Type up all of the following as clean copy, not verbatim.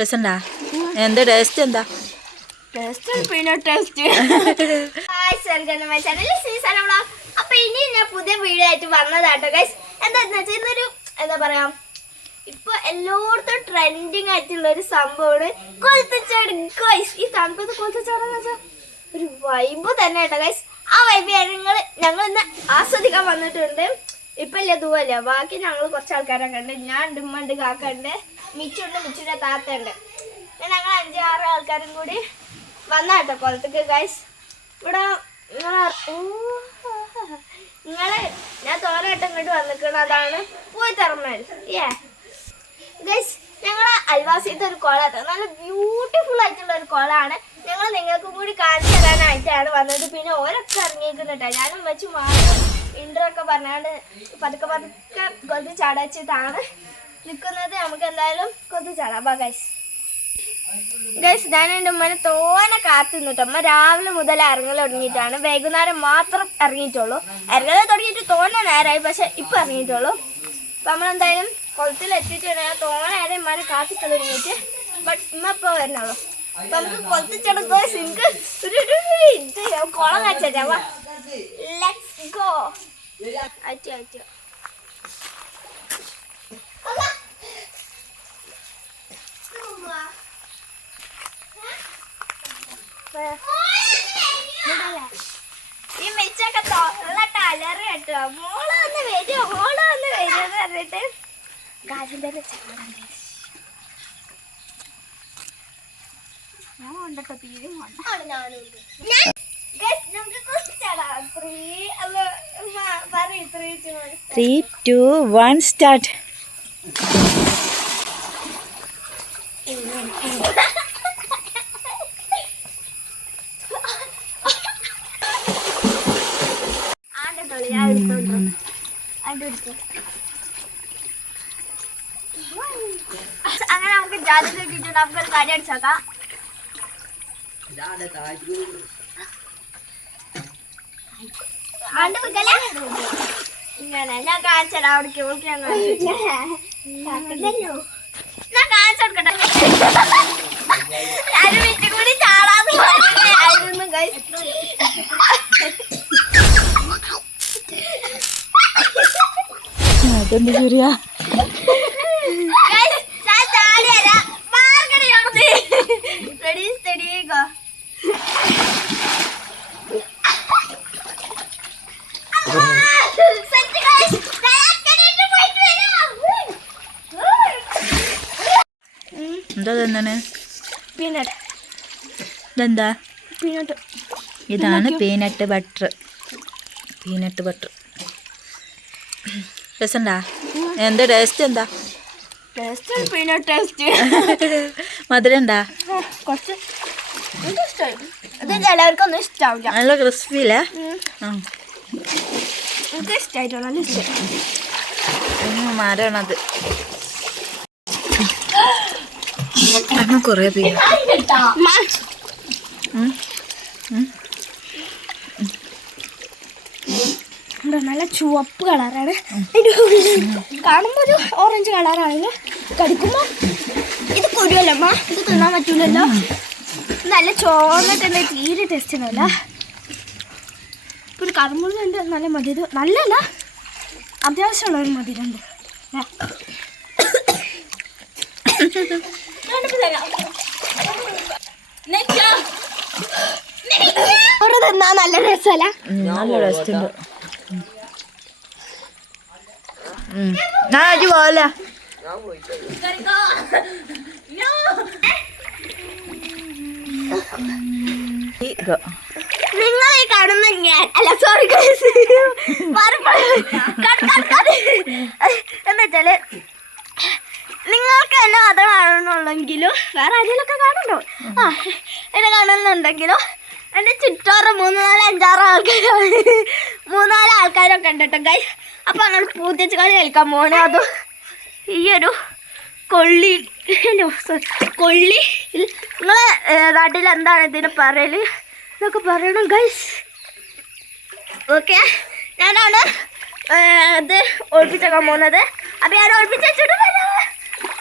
രസണ്ടാ? എന്താ ടേസ്റ്റ്? എന്താ അപ്പൊ ഇനി ഞാൻ പുതിയ വീഡിയോ ആയിട്ട് വന്നതാട്ടോ ഗൈസ്. എന്താന്ന് വെച്ചാൽ ഇന്നൊരു എന്താ പറയാ, ഇപ്പൊ എല്ലായിടത്തും ട്രെൻഡിങ് ആയിട്ടുള്ള ഒരു സംഭവമാണ് കൊളുത്തച്ചാട് ഗൈസ്. ഈ തണുപ്പത്ത് കൊളുത്തച്ചാടെന്ന് വെച്ചാൽ ഒരു വൈബ് തന്നെ കേട്ടോ ഗൈസ്. ആ വൈബ് ഞങ്ങൾ ഇന്ന് ആസ്വദിക്കാൻ വന്നിട്ടുണ്ട്. ഇപ്പൊ ഇല്ല ദൂവല്ല, ബാക്കി ഞങ്ങൾ കുറച്ച് ആൾക്കാരൊക്കെ ഉണ്ട്. ഞാൻ ഉണ്ട്, ഉമ്മ ഉണ്ട്, കാക്ക ഉണ്ട്, മിച്ചുണ്ട്, മിച്ചുടെ താത്ത ഉണ്ട്. ഞങ്ങൾ 5-6 ആൾക്കാരും കൂടി വന്നാട്ടോ കൊളത്തേക്ക് ഗൈസ്. ഇവിടെ ഞാൻ തോനായിട്ട് ഇങ്ങോട്ട് വന്നിക്കണം. അതാണ് പോയി തറന്നാൽ ഗൈസ്. ഞങ്ങളെ അയൽവാസിയത്തെ ഒരു കുളമാണ്, നല്ല ബ്യൂട്ടിഫുൾ ആയിട്ടുള്ള ഒരു കുളമാണ്. ഞങ്ങൾ നിങ്ങൾക്കും കൂടി കാണിച്ചു തരാനായിട്ടാണ് വന്നത്. പിന്നെ ഓരൊക്കെ ഇറങ്ങിയിരിക്കുന്നുട്ടോ. ഞാനും വെച്ച് മാറി ഇൻട്രൊക്കെ പറഞ്ഞാണ്ട് പതുക്കെ കൊത്തി ചടച്ചിട്ടാണ് നിൽക്കുന്നത്. നമുക്ക് എന്തായാലും കൊത്തി ചടാം ഗൈസ്. ഗൈസ്, ഞാൻ എൻ്റെ ഉമ്മനെ തോനെ കാത്തുനിന്നിട്ട്. അമ്മ രാവിലെ മുതൽ ഇറങ്ങൽ തുടങ്ങിയിട്ടാണ്, വൈകുന്നേരം മാത്രം ഇറങ്ങിയിട്ടുള്ളൂ. ഇറങ്ങൽ തുടങ്ങിയിട്ട് തോന്നെ നേരമായി, പക്ഷെ ഇപ്പം ഇറങ്ങിയിട്ടുള്ളൂ. അപ്പം നമ്മളെന്തായാലും കുളത്തിലെത്തിയിട്ടാണ്. ഞാൻ തോനെ നേരം ഉമ്മാനെ കാത്തിട്ട് തുടങ്ങിയിട്ട്. ബട്ട് ഉമ്മ ഇപ്പോൾ വരുന്നുള്ളൂ. അപ്പം നമുക്ക് കൊളത്തിച്ചടക്കോ സിങ്ക് ഒരു ഇത് കുളം വെച്ചാ. Let's go. അയച്ചോ ഈ മെച്ചൊക്കെ തൊള്ളട്ട് അലറി കേട്ടോ. മോള് വന്ന് വരുമോ പറഞ്ഞിട്ട് ഗാജിന്റെ ഞാൻ കൊണ്ടോ തീരെ Three, 2, 1, start. അങ്ങനെ നമുക്ക് ജാതി കിട്ടിയിട്ടുണ്ട്. നമുക്കൊരു കാര്യം അടിച്ചേക്കാം. ഇങ്ങനെ ഞാൻ കാണിച്ചടാ. അവിടേക്ക് ഞാൻ കാണിച്ചു കൊടുക്കട്ടെ. ഒരു മിനിറ്റ് കൂടി ചാടാന്ന് ആയിരുന്നു ഗൈസ്. അതെന്ത് ശരിയാ? എന്താ തന്നെ? ഇതെന്താ? ഇതാണ് പീനട്ട് ബട്ടർ. രസണ്ടാ? എന്താ ടേസ്റ്റ്? എന്താ പീനട്ട് ടേസ്റ്റ്? മധുരം ഉണ്ടാ? കുറച്ച് ഇത് എല്ലാവർക്കൊന്നും ഇഷ്ടാവില്ല. നല്ല ക്രിസ്പിയില്ലേ? എനിക്ക് ഇഷ്ടമായിട്ടോ, നല്ല ഇഷ്ടം. മരണത് കൊറേ പേര് നല്ല ചുവപ്പ് കളറാണ്. കാണുമ്പോ ഒരു ഓറഞ്ച് കളറാണെങ്കിൽ കടിക്കുമ്പോ ഇത് കുരുവല്ലമ്മ, ഇത് തിന്നാൻ പറ്റൂലല്ലോ. നല്ല ചോന്നിട്ടുണ്ട്, തീരെ ടേസ്റ്റ് ഉണ്ടല്ല. ഇപ്പൊ ഒരു കറുമുള്ളുണ്ട്, നല്ല മധുരം. നല്ലല്ല, അത്യാവശ്യമുള്ള ഒരു മധുരമുണ്ട്. അവിടെ തിന്നാ നല്ല രസമല്ല? നല്ല ടേസ്റ്റ് ഉണ്ട്. പോവല്ല. നിങ്ങൾ ഈ കാണുന്ന ഞാൻ അല്ല, സോറി എന്താ വെച്ചാല്, നിങ്ങൾക്ക് എന്നെ മാത്രം കാണണമെന്നുണ്ടെങ്കിലും വേറെ ആരെങ്കിലുമൊക്കെ കാണണ്ടോ? എന്നെ കാണുന്നുണ്ടെങ്കിലും എൻ്റെ ചുറ്റോറ് 3-4-5-6 ആൾക്കാരാണ്. 3-4 ആൾക്കാരൊക്കെ ഉണ്ട് കേട്ടോ ഗൈസ്. അപ്പം അങ്ങനെ പൂത്തിച്ച് കളി കളിക്കാൻ പോകണേ. അതും ഈ ഒരു കൊള്ളി നിങ്ങളെ നാട്ടിൽ എന്താണ് ഇതിന് പറയല് എന്നൊക്കെ പറയണം ഗൈസ്. ഓക്കെ, ഞാനാണ് ഇത് ഒളിപ്പിച്ചേക്കാൻ പോകുന്നത്. അപ്പം ഞാൻ ഒളിപ്പിച്ചു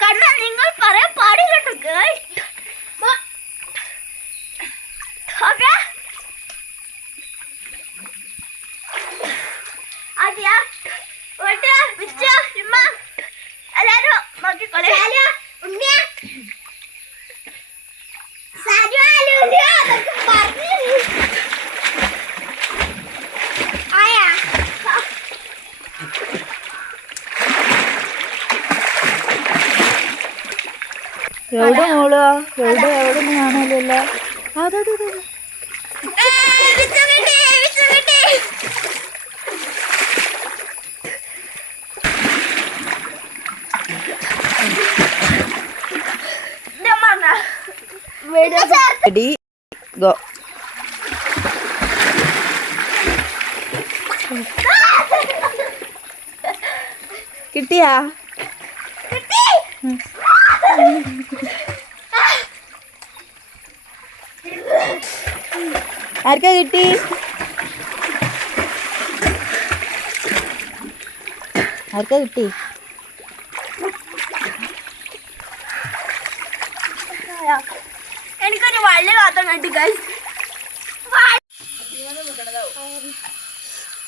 കണ്ടാൽ നിങ്ങൾ പറയാൻ പാടില്ല കേട്ടോ ഗൈസ്. നോക്കിക്കോളെ എവിടെ മോളോ എവിടെ കാണാനല്ലോ അതെ റെഡി ഗോ കിട്ടിയാ ആർക്കാ കിട്ടി ആർക്കാ കിട്ടി എനിക്കൊരു വള്ളി മാത്രം കണ്ടു ഗൈസ്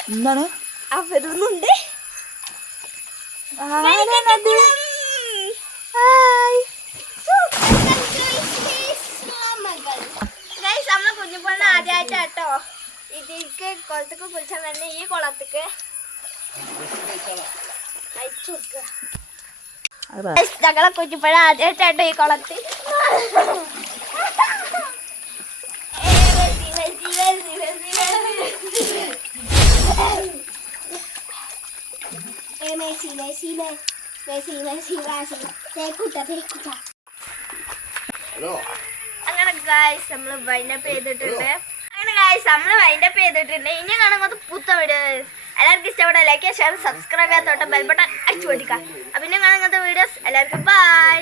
എന്താണ് അവരുന്നുണ്ട് നമ്മളെ കുഞ്ഞുപൊണ്ണ ആദ്യമായിട്ടാട്ടോ ഇതിക്ക് കുളത്തേക്ക് കുളിച്ചാൽ തന്നെ ഈ കുളത്തേക്ക് അയച്ചു കൊടുക്കുക. ഞങ്ങളെ കുഞ്ഞുപഴ ആദ്യമായിട്ടാട്ടോ ഈ കുളത്തിൽ അങ്ങനെ ഗായ്സ് നമ്മള് വൈൻഡപ്പ് ചെയ്തിട്ടുണ്ട് ഇനി കാണുന്നത് പുത്ത വീഡിയോസ് എല്ലാവർക്കും ഇഷ്ടപ്പെട്ട ലൈക്ക് ഷെയർ സബ്സ്ക്രൈബ് ചെയ്യാൻ തൊട്ട് ബെൽ ബട്ടൺ അടിച്ചു കൊടുക്കുക. അപ്പൊ പിന്നെ കാണുന്നത് വീഡിയോസ് എല്ലാവർക്കും ബൈ.